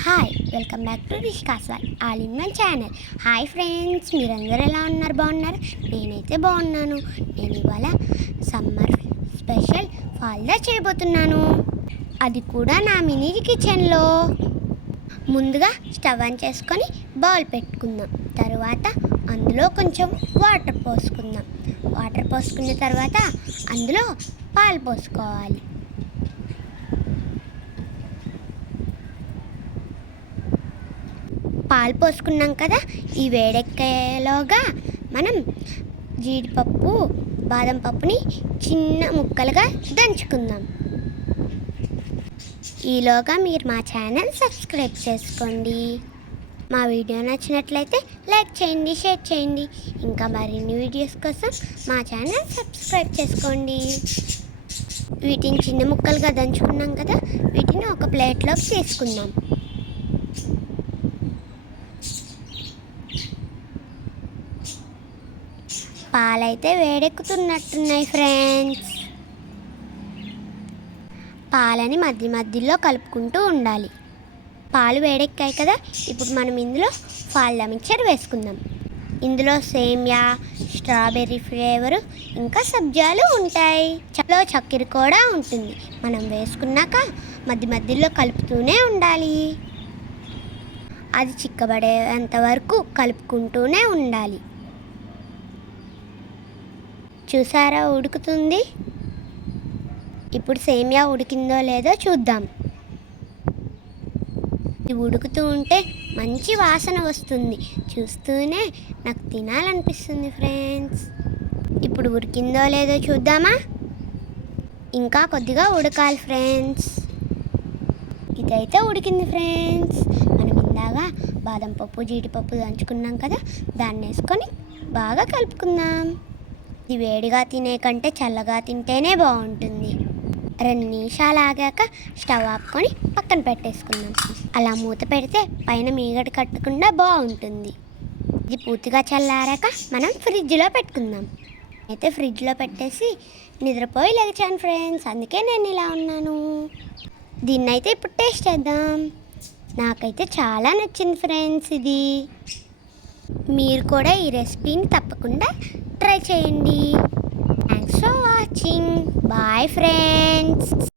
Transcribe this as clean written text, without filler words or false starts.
Hi welcome back to రిష్కాస్వాల్ all in one channel. Hi friends, మీరందరూ ఎలా ఉన్నారు? బాగున్నారు? నేనైతే బాగున్నాను. నేను ఇవాళ సమ్మర్ స్పెషల్ ఫాల్దా చేయబోతున్నాను, అది కూడా నా మినీ కిచెన్లో. ముందుగా స్టవ్ ఆన్ చేసుకొని బౌల్ పెట్టుకుందాం. తర్వాత అందులో కొంచెం వాటర్ పోసుకుందాం. వాటర్ పోసుకున్న తర్వాత అందులో పాలు పోసుకోవాలి. పాలు పోసుకున్నాం కదా, ఈ వేడెక్కేలోగా మనం జీడిపప్పు బాదం పప్పుని చిన్న ముక్కలుగా దంచుకుందాం. ఈలోగా మీరు మా ఛానల్ సబ్స్క్రైబ్ చేసుకోండి. మా వీడియో నచ్చినట్లయితే లైక్ చేయండి, షేర్ చేయండి. ఇంకా మరిన్ని వీడియోస్ కోసం మా ఛానల్ సబ్స్క్రైబ్ చేసుకోండి. వీటిని చిన్న ముక్కలుగా దంచుకున్నాం కదా, వీటిని ఒక ప్లేట్లోకి తీసుకుందాం. పాలైతే వేడెక్కుతున్నట్టున్నాయి ఫ్రెండ్స్. పాలని మధ్య మధ్యలో కలుపుకుంటూ ఉండాలి. పాలు వేడెక్కాయి కదా, ఇప్పుడు మనం ఇందులో ఫాల్దా మిక్చర్ వేసుకుందాం. ఇందులో సేమియా, స్ట్రాబెర్రీ ఫ్లేవరు, ఇంకా సబ్జాలు ఉంటాయి. చక్కెర కూడా ఉంటుంది. మనం వేసుకున్నాక మధ్య మధ్యలో కలుపుతూనే ఉండాలి. అది చిక్కబడేంత వరకు కలుపుకుంటూనే ఉండాలి. చూసారా, ఉడుకుతుంది. ఇప్పుడు సేమియా ఉడికిందో లేదో చూద్దాం. ఇది ఉడుకుతూ ఉంటే మంచి వాసన వస్తుంది. చూస్తూనే నాకు తినాలనిపిస్తుంది ఫ్రెండ్స్. ఇప్పుడు ఉడికిందో లేదో చూద్దామా? ఇంకా కొద్దిగా ఉడకాలి ఫ్రెండ్స్. ఇదైతే ఉడికింది ఫ్రెండ్స్. మనం ఇందాక బాదం పప్పు, జీడిపప్పు దంచుకున్నాం కదా, దాన్ని వేసుకొని బాగా కలుపుకుందాం. ఇది వేడిగా తినే కంటే చల్లగా తింటేనే బాగుంటుంది. 2 నిమిషాలు ఆగాక స్టవ్ ఆపుకొని పక్కన పెట్టేసుకుందాం. అలా మూత పెడితే పైన మీగడ కట్టకుండా బాగుంటుంది. ఇది పూర్తిగా చల్లారాక మనం ఫ్రిడ్జ్లో పెట్టుకుందాం. అయితే ఫ్రిడ్జ్లో పెట్టేసి నిద్రపోయి లేచాను ఫ్రెండ్స్, అందుకే నేను ఇలా ఉన్నాను. దీన్నైతే ఇప్పుడు టేస్ట్ చేద్దాం. నాకైతే చాలా నచ్చింది ఫ్రెండ్స్ ఇది. మీరు కూడా ఈ రెసిపీని తప్పకుండా ట్రై చేయండి. Thanks for watching. Bye friends.